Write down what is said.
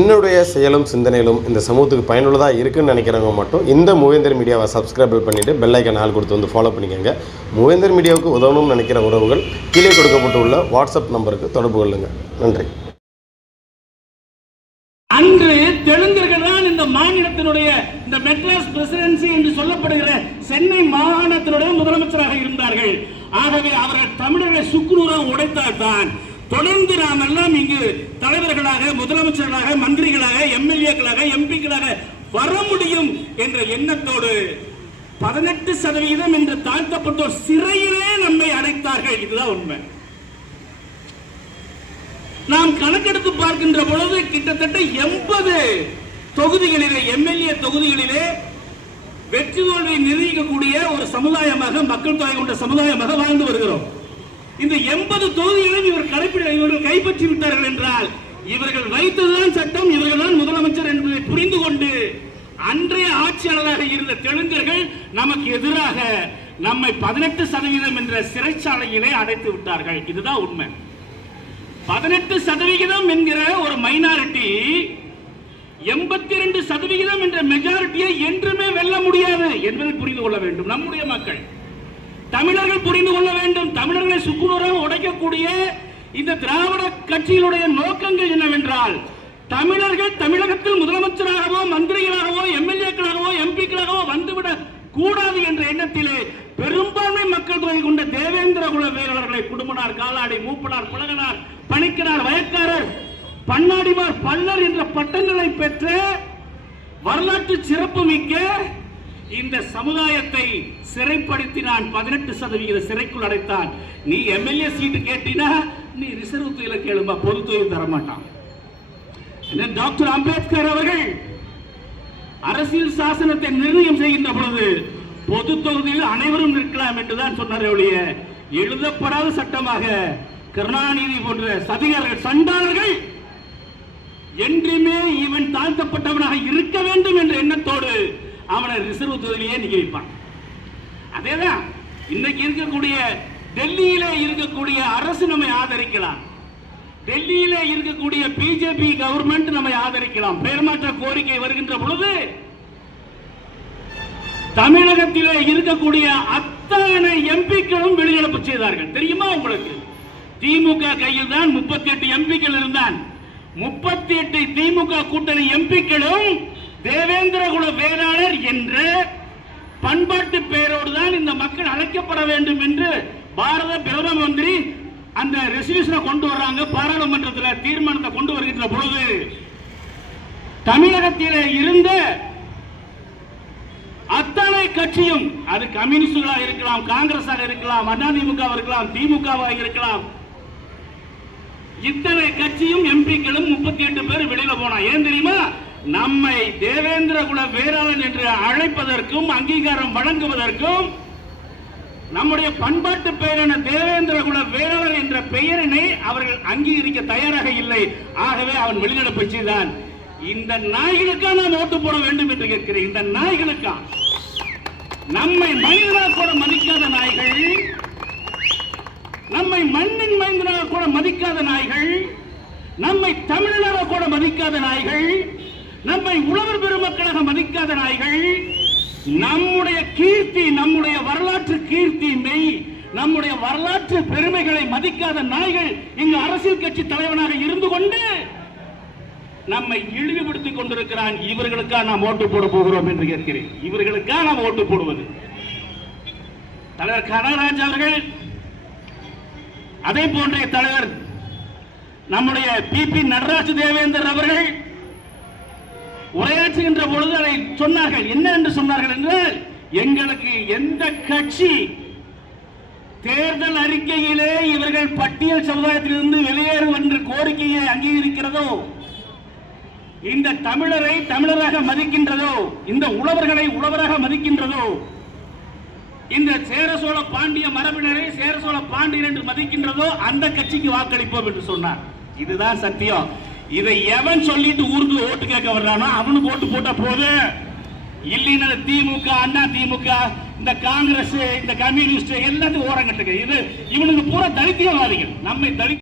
என்னுடைய செயலும் சிந்தனையிலும் இந்த சமூகத்துக்கு பயனுள்ளதாக இருக்குன்னு நினைக்கிறவங்க மட்டும் இந்த மூவேந்தர் மீடியாவை சப்ஸ்கிரைப் பண்ணிவிட்டு பெல்லைக்கன் ஆள் கொடுத்து வந்து ஃபாலோ பண்ணிக்கோங்க. மூவேந்தர் மீடியாவுக்கு உதவணும்னு நினைக்கிற உறவுகள் கீழே கொடுக்கப்பட்டுள்ள வாட்ஸ்அப் நம்பருக்கு தொடர்பு கொள்ளுங்கள் நன்றி. அன்று தெலுங்கர்கள் தான் இந்த மாநிலத்தினுடைய இந்த மெட்ராஸ் பிரசிடென்சி என்று சொல்லப்படுகிற சென்னை மாகாணத்தினுடைய முதலமைச்சராக இருந்தார்கள். ஆகவே அவர்கள் தமிழரை சுக்குநூறாக உடைத்தால் தான் தொடர்ந்து நாம் எல்லாம் இங்கு தலைவர்களாக முதலமைச்சர்களாக மந்திரிகளாக எம்எல்ஏக்களாக எம்பிக்களாக வர முடியும் என்ற எண்ணத்தோடு பதினெட்டு சதவிகிதம் என்று தாழ்த்தப்பட்டோர் சிறையிலே நம்மை அடைத்தார்கள். இதுதான் உண்மை. நாம் கணக்கெடுத்து பார்க்கின்ற பொழுது கிட்டத்தட்ட எண்பது தொகுதிகளிலே எம்எல்ஏ தொகுதிகளிலே வெற்றி தோல்வியை நிர்ணயிக்கக்கூடிய ஒரு சமுதாயமாக மக்கள் தொகை கொண்ட சமுதாயமாக வாழ்ந்து வருகிறோம். இந்த எண்பது தொகுதிகளையும் இவர் கடைப்பிடி இவர்கள் கைப்பற்றி விட்டார்கள் என்றால் இவர்கள் வைத்ததுதான் சட்டம் இவர்கள் தான் முதலமைச்சர் என்பதை புரிந்து கொண்டு அன்றைய ஆட்சியாளராக இருந்த தெலுங்கர்கள் நமக்கு எதிராக நம்மை பதினெட்டு சதவீதம் என்ற சிறைச்சாலையிலே அடைத்து விட்டார்கள். இதுதான் உண்மை. பதினெட்டு சதவிகிதம் என்கிற ஒரு மைனாரிட்டி எண்பத்தி ரெண்டு சதவிகிதம் என்ற மெஜாரிட்டியை என்றுமே வெல்ல முடியாது என்பதை புரிந்து கொள்ள வேண்டும். நம்முடைய மக்கள். தமிழர்கள் புரிந்து கொள்ள வேண்டும். தமிழர்களை சுக்குநூறாக உடைக்கக்கூடிய இந்த திராவிட கட்சியினுடைய நோக்கங்கள் என்னவென்றால் தமிழர்கள் தமிழகத்தில் முதலமைச்சராகவோ மந்திரிகளாகவோ எம்எல்ஏக்களாகவோ எம்பிக்களாகவோ வந்துவிடக் கூடாது என்ற எண்ணத்திலே பெரும்பான்மை மக்கள் தொகை கொண்ட தேவேந்திர குல வீரர்களை குடும்பனார் காலாடி மூப்பனார் புலகனார் பணிக்கனார் வயக்காரர் பன்னாடிமார் பல்லர் என்ற பட்டங்களை பெற்ற வரலாற்று சிறப்பு மிக்க இந்த சமுதாயத்தை சிறைப்படுத்தினான் பதினெட்டு சதவிகித சிறைக்குள் அடைத்தான். நீ எம்எல்ஏ சீட்டு கேட்டினா நீ ரிசர்வ் தொழில கேளுமா? பொது தொழில் தரமாட்டான். என்ன டாக்டர் அம்பேத்கர் அவர்கள் அரசியல் சாசனத்தை நிர்ணயம் செய்கின்ற பொழுது பொது தொகுதியில் அனைவரும் நிற்கலாம் என்றுதான் சொன்னார் ஒழிய எழுதப்படாத சட்டமாக கருணாநிதி போன்ற சதிகாரர்கள் சண்டாளர்கள் என்றுமே இவன் தாழ்த்தப்பட்டவனாக இருக்க வேண்டும் என்ற எண்ணத்தோடு அவனை ரிசர்வ் தொகுதியிலேயே நிக்க வைப்பான். அதேதான் இன்னைக்கு இருக்கக்கூடிய டெல்லியில இருக்கக்கூடிய அரசு நம்மை ஆதரிக்கலாம். டெல்லியில இருக்கக்கூடிய பிஜேபி கவர்மெண்ட் நம்மை ஆதரிக்கலாம். பெயர்மாற்ற கோரிக்கை வருகின்ற பொழுது தமிழகத்திலே இருக்கக்கூடிய அத்தனை எம்பிக்களும் வெளிநடப்பு செய்தார்கள். தெரியுமா உங்களுக்கு? திமுக கையில் தான் முப்பத்தி எட்டு எம்பிக்கள் இருந்தான். முப்பத்தி எட்டு திமுக கூட்டணி எம்பிக்களும் தேவேந்திர குல வேளாளர் என்ற பண்பாட்டு பெயரோடு தான் இந்த மக்கள் அழைக்கப்பட வேண்டும் என்று பாரத பிரதம மந்திரி அந்த ரெசல்யூஷனை கொண்டு வர்றாங்க. பாராளுமன்றத்தில் தீர்மானத்தை கொண்டு வருகின்ற பொழுது தமிழகத்தில் இருந்த அத்தனை கட்சியும் அது கம்யூனிஸ்டுகளா இருக்கலாம் காங்கிரஸாக இருக்கலாம் அதிமுக இருக்கலாம் திமுகவாக இருக்கலாம். இத்தனை கட்சியும் எம்பிக்களும் முப்பத்தி எட்டு பேர் வெளியில போனா. ஏன் தெரியுமா? நம்மை தேவேந்திர குல வேளாளன் என்று அழைப்பதற்கும் அங்கீகாரம் வழங்குவதற்கும் நம்முடைய பண்பாட்டு பெயரான தேவேந்திர குல வேளாளர் என்ற பெயரினை அவர்கள் அங்கீகரிக்க தயாராக இல்லை. ஆகவே அவன் வெளிநடப்பு செய்தான். இந்த நாய்களுக்கா நாம் ஓட்டு போட வேண்டும் என்று கேட்கிறேன். இந்த நாய்களுக்கா? நம்மை மனிதனாக கூட மதிக்காத நாய்கள் நம்மை மண்ணின் மனிதனாக கூட மதிக்காத நாய்கள் நம்மை தமிழனாக கூட மதிக்காத நாய்கள் நம்மை உழவர் பெருமக்களாக மதிக்காத நாய்கள் நம்முடைய கீர்த்தி நம்முடைய வரலாற்று கீர்த்தி மெய் நம்முடைய வரலாற்று பெருமைகளை மதிக்காத நாய்கள் இங்கு அரசியல் கட்சி தலைவனாக இருந்து கொண்டு நம்மை இழிவுபடுத்திக் கொண்டிருக்கிறான். இவர்களுக்காக நாம் ஓட்டு போட போகிறோம் என்று கேட்கிறேன். இவர்களுக்கா நாம் ஓட்டு போடுவது. தலைவர் கனகராஜ் அவர்கள் அதே போன்ற தலைவர் நம்முடைய பி பி நடராஜ தேவேந்தர் அவர்கள் உரையாற்றுகின்ற பொழுது அதை சொன்னார்கள். என்ன என்று சொன்னார்கள் என்றால் எங்களுக்கு எந்த கட்சி தேர்தல் அறிக்கையிலே இவர்கள் பட்டியல் சமுதாயத்திலிருந்து வெளியேறும் என்ற கோரிக்கையை அங்கீகரிக்கிறதோ இந்த தமிழரை தமிழராக மதிக்கின்றதோ இந்த உழவர்களை உழவராக மதிக்கின்றதோ இந்த சேர சோழ பாண்டிய மரபினரை சேர சோழ பாண்டியன் என்று மதிக்கின்றதோ அந்த கட்சிக்கு வாக்களிப்போம் என்று சொன்னார். இதுதான் சத்தியம். இதை எவன் சொல்லிட்டு ஊருக்கு ஓட்டு கேட்க வர்றானோ அவனுக்கு ஓட்டு போட்டா போது. இல்லைன்னா திமுக அண்ணா திமுக இந்த காங்கிரஸ் இந்த கம்யூனிஸ்ட் எல்லாத்தையும் ஓரங்கட்டுங்க இது இவனுக்கு பூரா தலித்தியவாதிகள் நம்மை தலித்